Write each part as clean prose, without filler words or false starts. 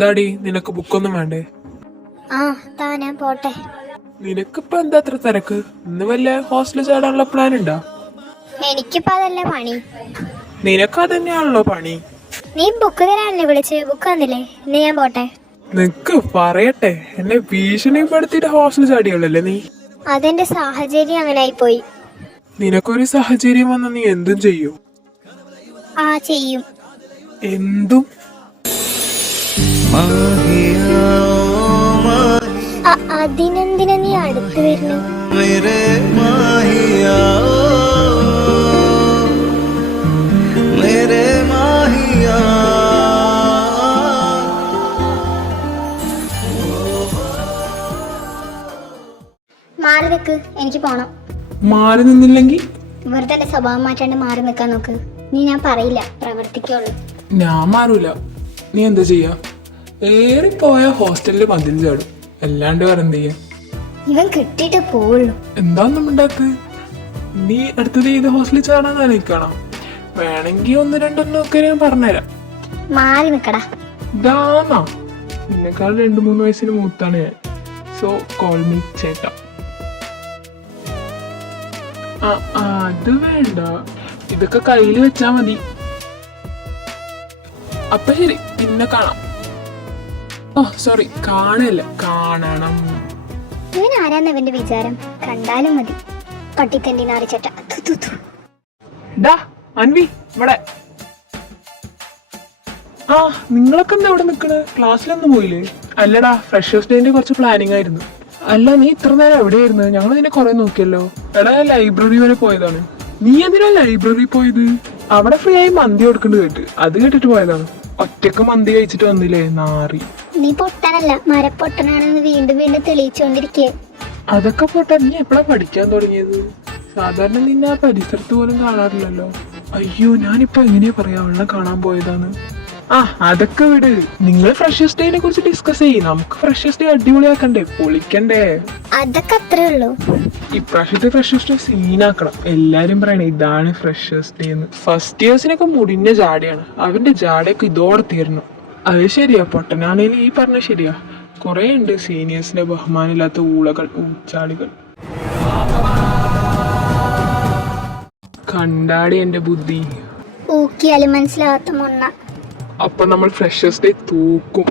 എന്താടി നിനക്ക് ബുക്കൊന്നും വേണ്ടേ? ഞാൻ പോട്ടെ. നിനക്കിപ്പോ എന്താ അത്ര തിരക്ക്? ഇന്ന് വല്ല ഹോസ്റ്റലിൽ ചാടാനുള്ള പ്ലാൻ ഉണ്ടാ? എനിക്കിപ്പോ അതല്ലേ പണി. നിനക്ക് അതന്നെയാണല്ലോ പണി. നീ ബുക്ക് തരാനല്ലേ വിളിച്ച്? ബുക്ക് തന്നില്ലേ? ഇന്ന് ഞാൻ പോട്ടെ. നിനക്ക് പറയട്ടെ, എന്നെ ഭീഷണിപ്പെടുത്തിട്ട് ഹോസ്റ്റലിൽ ചാടിയുള്ളല്ലേ നീ? അതെന്റെ സാഹചര്യം അങ്ങനെ ആയിപ്പോയി. നിനക്കൊരു സാഹചര്യം വന്ന നീ എന്തും ചെയ്യും? ചെയ്യും. എന്തും? അതിനെന്തിനാ നീ അടുത്ത് വരുന്നു? മാറി നിക്ക്, എനിക്ക് പോണം. മാറി നിന്നില്ലെങ്കിൽ? വെറുതെ എന്റെ സ്വഭാവം മാറ്റാണ്ട് മാറി നിക്കാൻ നോക്ക്. ഞാൻ പറയില്ല, പ്രവർത്തിക്കുള്ളൂ. ഞാൻ മാറൂല. നീ എന്താ ചെയ്യാ? ഏറിപ്പോയ ഹോസ്റ്റലില് മതിൽ ചാടും, അല്ലാണ്ട് വേറെ എന്ത് ചെയ്യാ? ഇവൻ കിട്ടിയിട്ട് പോവുള്ളൂ. എന്താന്നും ഉണ്ടാക്ക്? നീ അടുത്തത് ഏത് ഹോസ്റ്റലിൽ ചാടാൻ ആലോചിക്കണം? വേണമെങ്കിൽ ഒന്ന് രണ്ടൊന്നൊക്കെ ഞാൻ പറഞ്ഞുതരാം. മാറി നിക്കടാ. ഇതാന്നാ നിന്നെക്കാൾ 2-3 വയസ്സിന് മൂത്താണ് ഞാൻ. സോ കോൾ മീ ചേട്ടാ. അത് വേണ്ട, ഇതൊക്കെ കയ്യിൽ വെച്ചാ മതി. അപ്പൊ ശരി, പിന്നെ കാണാം. സോറി, കാണല്ല, കാണണം. ഇവൻ ആരാന്ന് ഇവന്റെ വിചാരം? കണ്ടാലും മതി. പട്ടിത്തണ്ടി നാറിച്ചേട്ട. അൻവി ഇവിടെ. നിങ്ങളൊക്കെ എന്താ ഇവിടെ നിക്കണ്? ക്ലാസ്സിലൊന്നും പോയില്ലേ? അല്ലടാ, ഫ്രഷേഴ്സ് ഡേന്റെ കുറച്ച് പ്ലാനിങ് ആയിരുന്നു. അല്ല, നീ ഇത്ര നേരം എവിടെയായിരുന്നു? ഞങ്ങൾ നിന്നെ കൊറേ നോക്കിയല്ലോ. എടാ, ലൈബ്രറി വരെ പോയതാണ്. നീ എന്തിനാ ലൈബ്രറി പോയത്? അവിടെ ഫ്രീ ആയി മന്തി കൊടുക്കണ്ട് കേട്ട്, അത് കേട്ടിട്ട് പോയതാണ്. ഒറ്റക്ക് മന്തി കഴിച്ചിട്ട് വന്നില്ലേ നാറി. നീ പൊട്ടനല്ല, മരപ്പൊട്ടനാണെന്ന് വീണ്ടും വീണ്ടും തെളിയിച്ചുകൊണ്ടിരിക്കേ. അതൊക്കെ പോട്ടെ, നീ എപ്പോഴാ പഠിക്കാൻ തുടങ്ങിയത്? സാധാരണ നിന്നെ ആ പരിസരത്ത് പോലും കാണാറില്ലല്ലോ. അയ്യോ, ഞാനിപ്പോ എങ്ങനെയാ പറയാ വെള്ളം കാണാൻ പോയതാണ്. അതൊക്കെ വിട്. നിങ്ങൾ ഫ്രഷേഴ്സ് ഡേനെ കുറിച്ച് ഡിസ്കസ് ചെയ്യും. നമുക്ക് ഫ്രഷേഴ്സ് ഡേ അടിപൊളിയാക്കണ്ടേ, പൊളിക്കണ്ടേ? അതൊക്കെ അത്രേ ഉള്ളൂ. ഇപ്രാവശ്യത്തെ ഫ്രഷേഴ്സ് ഡേ സീനാക്കണം. എല്ലാരും പറയണേ ഇതാണ് ഫ്രഷേഴ്സ് ഡേ എന്ന്. ഫസ്റ്റ് ഇയേഴ്സിനൊക്കെ മുടിഞ്ഞ ജാടയാണ്. അവന്റെ ജാടയൊക്കെ ഇതോടെ തീർന്നു. അത് ശരിയാ, പൊട്ടനാണേലും ഈ പറഞ്ഞ ശരിയാ. കുറെ ഉണ്ട് സീനിയേഴ്സിന്റെ ബഹുമാനില്ലാത്ത ഊളകൾ, ഊച്ചാളികൾ. കണ്ടാടി എന്റെ ബുദ്ധി. ഊക്കിയാലും മനസ്സിലാവാത്ത മൊണ്ണ. അപ്പൊ നമ്മൾ ഫ്രഷേഴ്സ് ഡേ തൂക്കും.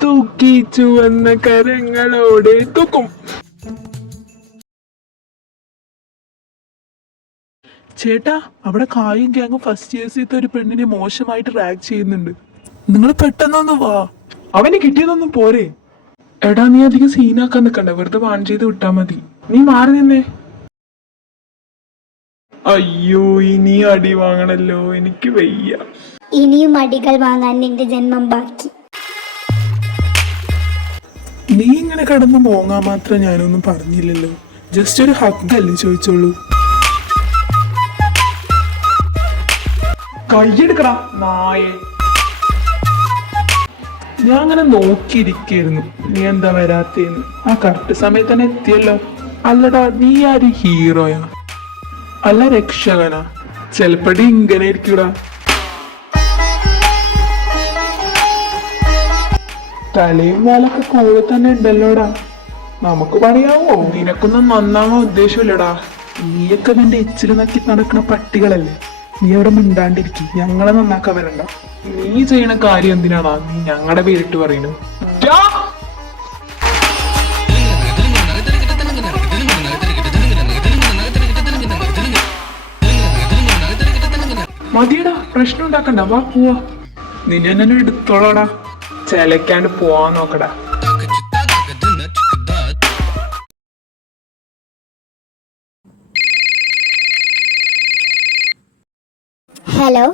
തൂക്കി ചുവന്ന കരങ്ങളോടെ തൂക്കും. ചേട്ടാ, അവിടെ കായും ഗ്യാങ്ങും ഫസ്റ്റ് ഇയേഴ്സിലത്തെ ഒരു പെണ്ണിനെ മോശമായിട്ട് റാഗ് ചെയ്യുന്നുണ്ട്. നിങ്ങൾ പെട്ടെന്നൊന്ന് വാ. അവന് കിട്ടിയതൊന്നും പോരെ. എടാ, നീ അധികം സീനാക്കാൻ നിക്കണ്ട, വെറുതെ വാൺ ചെയ്ത് വിട്ടാ മതി. നീ മാറി നിന്നേ. അയ്യോ, ഇനി അടി വാങ്ങണല്ലോ, എനിക്ക് വയ്യ. ഇനിയും അടികൾ വാങ്ങാൻ നിന്റെ ജന്മം ബാക്കി. നീ ഇങ്ങനെ കിടന്ന് മോങ്ങാൻ മാത്രം ഞാനൊന്നും പറഞ്ഞില്ലല്ലോ. ജസ്റ്റ് ഒരു ഹഗ്ഗല്ലേ ചോദിച്ചോളൂ. കയ്യെടുക്കടാ നായേ. ഞാൻ അങ്ങനെ നോക്കിയിരിക്കായിരുന്നു, നീ എന്താ വരാത്തേന്ന്. കറക്റ്റ് സമയത്ത് തന്നെ എത്തിയല്ലോ. അല്ലടാ, നീ ആര് ഹീറോയാ അല്ല രക്ഷകനാ? ചെലപ്പടി ഇങ്ങനെ ഇരിക്കൂടാ. തലയും വാലൊക്കെ കൂടെ തന്നെ ഉണ്ടല്ലോടാ. നമുക്ക് പണിയാവോ? നിനക്കൊന്നും നന്നാവാൻ ഉദ്ദേശമില്ലടാ. നീയൊക്കെ നിന്റെ എച്ചില് നക്കി നടക്കുന്ന പട്ടികളല്ലേ. നീ അവിടെ മിണ്ടാണ്ടിരിക്കും, ഞങ്ങളെ നന്നാക്കാൻ വരണ്ട. നീ ചെയ്യണ കാര്യം എന്തിനാടാ നീ ഞങ്ങളുടെ പേരിട്ട് പറയുന്നു? മതിയടാ, പ്രശ്നം ഉണ്ടാക്കണ്ട, വാ പോവാ. നിന്നെ തന്നെ എടുത്തോളാടാ. ചെലക്കാണ്ട് പോവാൻ നോക്കടാ. ഹലോ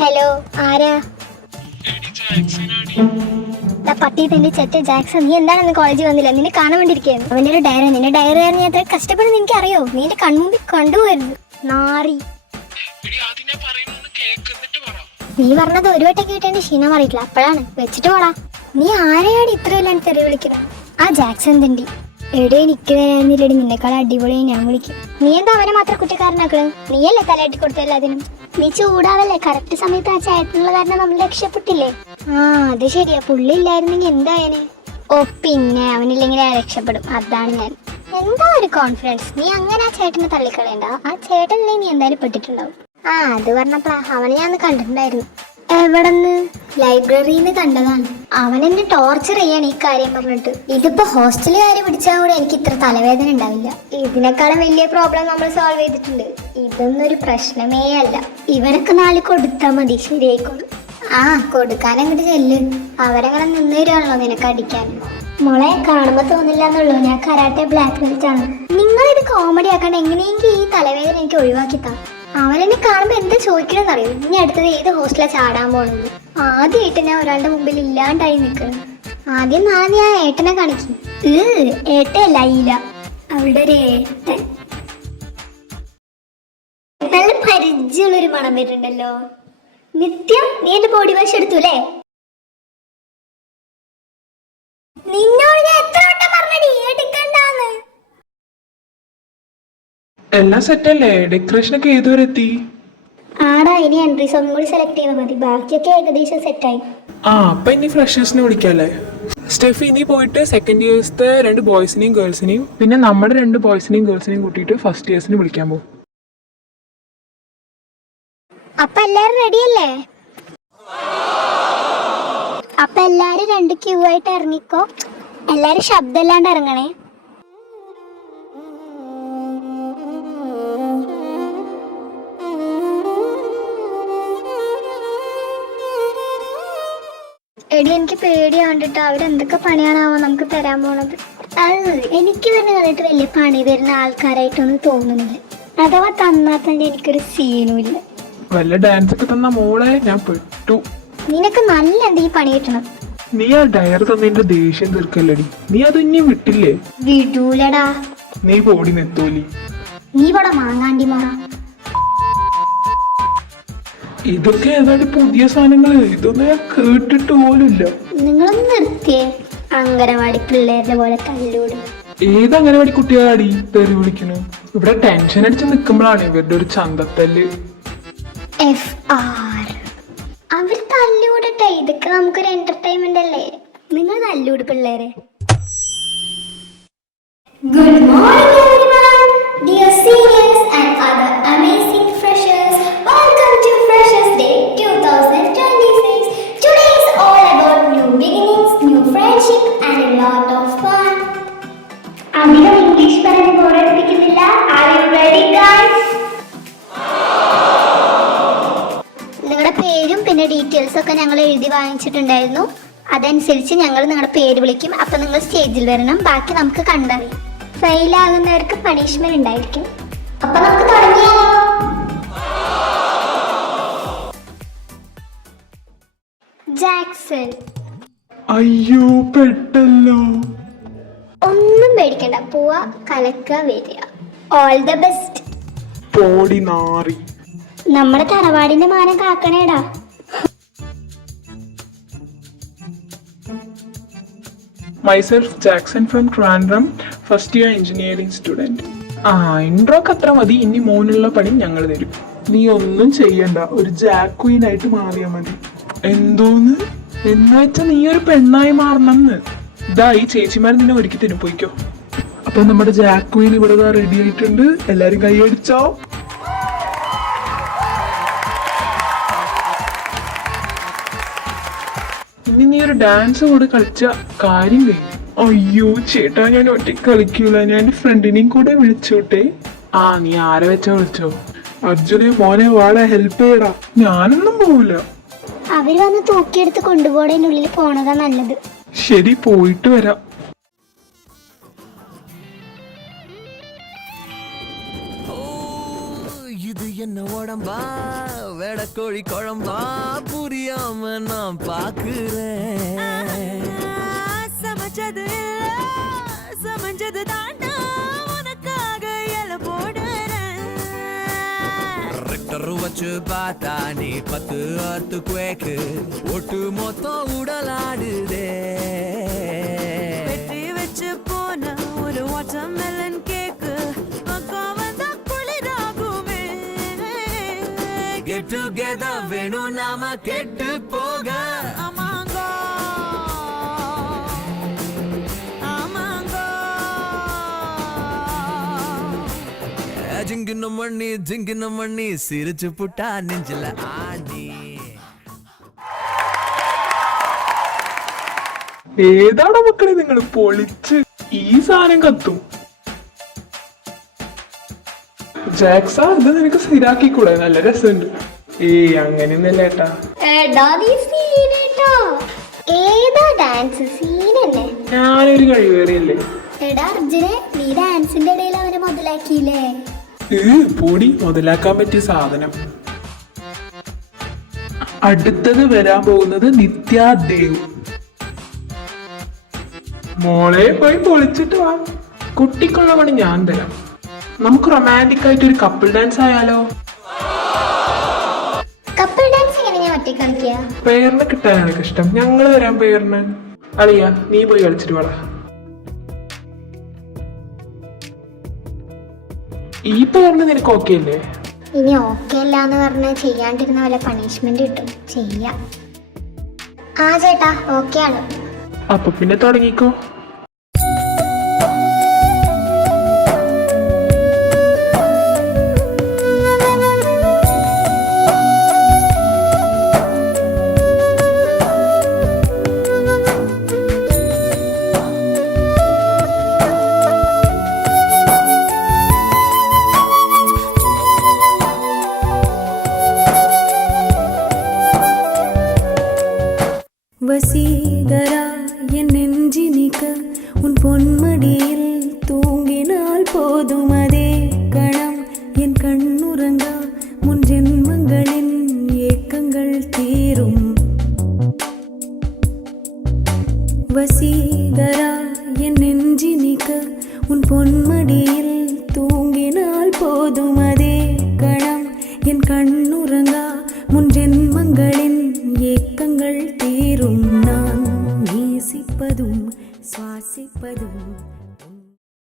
ഹലോ, ആരാ? പട്ടി തന്റെ ചെറ്റ ജാക്സൺ, നീ എന്താണെന്ന് കോളേജിൽ വന്നില്ല? നിന്നെ കാണാൻ വേണ്ടിയിരിക്കുന്നു. അവന്റെ ഒരു ഡയറി, നിന്റെ ഡയറി ഞാൻ എത്ര കഷ്ടപ്പെടുന്ന എനിക്ക് അറിയോ? നീ എന്റെ കൺമുമ്പിൽ കണ്ടുപോയിരുന്നു നാറി. നീ പറഞ്ഞത് ഒരു വട്ടം കേട്ടെ ക്ഷീണം അറിയില്ല, അപ്പോഴാണ് വെച്ചിട്ട് പോടാ. നീ ആരെയാണ് ഇത്രയെല്ലാം തെറി വിളിക്കുന്നത്? ആ ജാക്സൺ തണ്ടി. എവിടെ എനിക്ക് തരാന്നില്ലടി, നിന്നെക്കാൾ അടിപൊളി ഞാൻ വിളിക്കും. നീ എന്താ അവനെ മാത്രം കുറ്റക്കാരനാക്കള്? നീയല്ലേ തലയാട്ടി കൊടുത്ത എല്ലാത്തിനും? നീ ചൂടാവല്ലേ, കറക്റ്റ് സമയത്ത് ആ ചേട്ടനുള്ള കാരണം നമ്മൾ രക്ഷപ്പെട്ടില്ലേ. ആ അത് ശരിയാ, പുള്ളി ഇല്ലായിരുന്നെങ്കിൽ എന്തായനെ. ഓ പിന്നെ അവനില്ലെങ്കിൽ ഞാൻ രക്ഷപ്പെടും, അതാണ് ഞാൻ. എന്താ ഒരു കോൺഫിഡൻസ്, നീ അങ്ങനെ ആ ചേട്ടനെ തള്ളിക്കളയണ്ട. ആ ചേട്ടനല്ലേ നീ എന്തായാലും പെട്ടിട്ടുണ്ടാവും. ആ അത് പറഞ്ഞപ്പോഴാ അവനെ ഞാൻ കണ്ടിട്ടുണ്ടായിരുന്നു. എവിടെന്ന്? ലൈബ്രറിന്ന് കണ്ടതാണ്. അവൻ എന്നെ ടോർച്ചർ ചെയ്യാണ് ഈ കാര്യം പറഞ്ഞിട്ട്. ഇതിപ്പോ ഹോസ്റ്റലുകാര് പിടിച്ചാൽ കൂടെ എനിക്ക് ഇത്ര തലവേദന ഉണ്ടാവില്ല. ഇതിനേക്കാളും വലിയ പ്രോബ്ലം നമ്മൾ സോൾവ് ചെയ്തിട്ടുണ്ട്. ഇതൊന്നും ഒരു പ്രശ്നമേ അല്ല. ഇവനൊക്കെ നാല് കൊടുത്താൽ മതി, ശരിയായിക്കോളും. ആ കൊടുക്കാൻ അങ്ങോട്ട് ചെല്ല്, അവരങ്ങനെ നിന്ന് തരുവാണല്ലോ നിനക്ക് അടിക്കാൻ. മോളെ കാണുമ്പോ തോന്നില്ല എന്നുള്ളൂ, ഞാൻ കരാട്ടെ ബ്ലാക്ക് ബെൽറ്റ് ആണ്. നിങ്ങളിത് കോമഡി ആക്കാണ്ട് എങ്ങനെയെങ്കിലും ഈ തലവേദന എനിക്ക് ഒഴിവാക്കിത്താ. അവനെന്നെ കാണുമ്പോ എന്താ ചോദിക്കണമെന്ന് അറിയൂ. ഇനി അടുത്തത് ഏത് ഹോസ്റ്റലിലാണ് ചാടാൻ പോണെന്ന്. ആദ്യമായിട്ട് ഞാൻ ഒരാളുടെ മുമ്പിൽ ഇല്ലാണ്ടായി നിൽക്കണം. ആദ്യം നാളെ ഞാൻ ഏട്ടനെ കാണിക്കും. ഏട്ടയല്ല ഇല, അവളുടെ ഒരു ഏട്ടൻ. നല്ല പരിചയമുള്ളൊരു മണം വരുന്നുണ്ടല്ലോ. നിത്യം നീ എന്റെ ബോഡി വാഷ് എടുത്തു അല്ലേ? നിന്നോട് ഞാൻ എത്ര വട്ടം പറഞ്ഞടി എടുക്കണ്ടാന്ന്. എല്ലാം സെറ്റ് അല്ലേ? ഡെക്കറേഷൻ ഒക്കെ ഏതുവരെ എത്തി? ആടാ, ഇനി എൻട്രീസ് ഒന്നും കൂടി സെലക്ട് ചെയ്താൽ മതി, ബാക്കിയൊക്കെ ഏകദേശം സെറ്റായി. ആ അപ്പൊ ഇനി ഫ്രഷേഴ്സിനെ വിളിക്കാല്ലേ? സ്റ്റെഫി ഇനി പോയിട്ട് സെക്കൻഡ് ഇയേഴ്സത്തെ 2 ബോയ്സിനെയും ഗേൾസിനെയും പിന്നെ നമ്മുടെ 2 ബോയ്സിനെയും ഗേൾസിനെയും കൂട്ടിയിട്ട് ഫസ്റ്റ് ഇയേഴ്സിന് വിളിക്കാൻ പോകും. അപ്പൊ എല്ലാരും റെഡിയല്ലേ? അപ്പൊ എല്ലാരും 2 ക്യൂ ആയിട്ട് ഇറങ്ങിക്കോ. എല്ലാരും ശബ്ദം ഇല്ലാണ്ട് ഇറങ്ങണേ. എടി എനിക്ക് പേടിയാണ്ടിട്ട് അവരെന്തൊക്കെ പണിയാണാവോ നമുക്ക് തരാൻ പോണത്. അത് എനിക്ക് തന്നെ കണ്ടിട്ട് വലിയ പണി തരുന്ന ആൾക്കാരായിട്ടൊന്നും തോന്നുന്നില്ല. അഥവാ തന്നാൽ തന്നെ എനിക്കൊരു സീനും ഇല്ല. വല്ല ഡാൻസ് ഒക്കെ തന്ന മോളെ ഞാൻ പെട്ടു. നിനക്ക് നല്ല എന്ത് ഈ പണി കിട്ടണം. നീ ആ ഡയർ തന്നതിന്റെ ദേഷ്യം തീർക്കല്ലടി. നീ അത് ഇനി വിട്ടില്ലേ? വിടൂലടാ. നീ പോടി നെത്തോലി. നീ ഇവിടെ മാങ്ങാണ്ടി മോറ. ഇതൊക്കെ ഏതാണ്ട് പുതിയ സാധനങ്ങള്, ഇതൊന്നും ഞാൻ കേട്ടിട്ട് പോലുമില്ല. നിങ്ങളൊന്ന് നിർത്തിയേ, അങ്കനവാടി പിള്ളേരുടെ പോലെ തല്ലൂട്. ഏത് അംഗനവാടി കുട്ടികളാടി തെറി വിളിക്കണു? ഇവിടെ ടെൻഷൻ അടിച്ച് നിൽക്കുമ്പോഴാണ് ഇവരുടെ ഒരു ചന്തത്തല്ല്. FR അവർ തല്ലൂടട്ടെ, ഇതൊക്കെ നമുക്കൊരു എന്റർടൈൻമെന്റ് അല്ലേ. നിങ്ങൾ തല്ലൂട് പിള്ളേരെ. Good morning everyone, dear seniors and other amazing freshers. Welcome to Freshers Day 2026. Today is all about new beginnings, new friendship and a lot of fun. അധികം ഇംഗ്ലീഷ് പറഞ്ഞ് ബോറടിപ്പിക്കുന്നില്ല. Are you ready guys? നിങ്ങളുടെ പേരും പിന്നെ details ഒക്കെ ഞങ്ങൾ എഴുതി വാങ്ങിച്ചിട്ടുണ്ടായിരുന്നു. അതനുസരിച്ച് ഞങ്ങൾ നിങ്ങളുടെ പേര് വിളിക്കും. അപ്പം നിങ്ങൾ സ്റ്റേജിൽ വരണം. ബാക്കി നമുക്ക് കണ്ടറിയാം. ഫെയിലാകുന്നവർക്ക് പണിഷ്മെന്റ് ഉണ്ടായിരിക്കും. അപ്പൊ നമുക്ക് തുടങ്ങിയാലോ? ജാക്സൺ. അയ്യോ പെട്ടല്ലോ. ഒന്നും പേടിക്കണ്ട, പോവാ കലക്ക വരിക. All the best. പോടി നാറി. നമ്മുടെ തറവാടിന്റെ മാനം കാക്കണേടാ. Myself Jackson from Trivandrum, first year engineering student. ഇൻട്രോക്ക് അത്ര മതി. ഇനി മോനുള്ള പണി ഞങ്ങൾ തരും. നീ ഒന്നും ചെയ്യണ്ട, ഒരു ജാക്ക് ക്വീൻ ആയിട്ട് മാറിയാ മതി. എന്തോന്ന് എന്ന് വെച്ചാ നീ ഒരു പെണ്ണായി മാറണമെന്ന്. ഇതാ ഈ ചേച്ചിമാർ നിന്നെ ഒരുക്കി തരും, പോയിക്കോ. അപ്പൊ നമ്മുടെ ജാക്ക് ക്വീൻ ഇവിടെ റെഡി ആയിട്ടുണ്ട്. എല്ലാരും കൈയടിച്ചോ. ഇനി നീ ഒരു ഡാൻസ് കൂടെ കളിച്ച കാര്യം കഴിഞ്ഞു. അയ്യോ ചേട്ടാ, ഞാൻ ഒറ്റയ്ക്ക് കളിക്കൂല, ഞാൻ എന്റെ ഫ്രണ്ടിനെയും കൂടെ വിളിച്ചോട്ടെ. നീ ആരെ വെച്ചാ വിളിച്ചോ? അർജുനെ മോനെ വാടാ, ഹെൽപ്പ് ചെയ്യടാ. ഞാനൊന്നും പോവില്ല. അവര് വന്ന് തൂക്കിയെടുത്ത് കൊണ്ടുപോടേനുള്ളിൽ പോണതാ നല്ലത്. ശരി, പോയിട്ട് വരാം. இது என்ன உடம்பா வெடக்கோழி குழம்பா புரியாம நான் பாக்குறேன். சமைச்சது சமைச்சது தாண்டா உனக்காக இல போடுறேன். ரெக்டர் வச்சு பார்த்தா நீ 10 அத்து குவேக்கு ஒட்டு மொத்தம் உடலாடுதே. வெற்றி வச்சு போன ஒரு வாட்டர்மெலன் கேக்கு Get டுகெதர் வேணும் நாம கெட்டு போக ஆமாங்கோ ஆமாங்கோ ஜிங்கின மண்ணி சிரிச்சு புட்டா நெஞ்சில ஆடி ഏതാണ് മക്കളെ നിങ്ങൾ പൊളിച്ച് ഈ സാധനം കത്തും. ജാക്സ ഇത് നിനക്ക് സ്ഥിരാക്കിക്കൂടെ? നല്ല രസമുണ്ട്. അങ്ങനെയൊന്നല്ല ഏട്ടാ. ഏതാ ഡാൻസ് സീനല്ലേ? ഞാനൊരു കഴിവേറിയല്ലേ. എടാ അർജുനെ, നീ ഡാൻസിന്റെ ഇടയിൽ അവനെ മുതലാക്കിയില്ലേ? പൊടി മുതലാക്കാൻ പറ്റിയ സാധനം. അടുത്തത് വരാൻ പോകുന്നത് നിത്യാദേവ്. മോളെ പോയി പൊളിച്ചിട്ട് വാ. കുട്ടിക്കുള്ള പണി ഞാൻ തരാം. നമുക്ക് റൊമാൻറ്റിക് ആയിട്ട് ഒരു കപ്പിൾ ഡാൻസ് ആയാലോ? കപ്പിൾ ഡാൻസ് എങ്ങനെയാ ഒറ്റ കളിക്കുക? പേരിനെ കിട്ടാനാണ് എനിക്ക് ഇഷ്ടം. ഞങ്ങള് തരാം പേരിന്. അളിയാ നീ പോയി കളിച്ചിട്ട് വാടാ. ഈ പേരിന് നിനക്ക് ഓക്കെ അല്ലേ? ഇനി ഓക്കെ അല്ല എന്ന് പറഞ്ഞ് ചെയ്യാണ്ടിരുന്ന വല്ല പണിഷ്മെന്റ് കിട്ടും. ചെയ്യാം. ആ ചേട്ടാ ഓക്കെ ആണ്. അപ്പൊ പിന്നെ തുടങ്ങിക്കോ. வசீகரா என் நெஞ்சினிக்க உன் பொன்மடியில் தூங்கினால் போதும் அதே கணம் என் கண்ணுறங்கா முன் ஜென்மங்களின் ஏக்கங்கள் தீரும். வசீகரா என் நெஞ்சினிக்க உன் பொன்மடியில் தூங்கினால் போதும் அதே கணம் என் கண்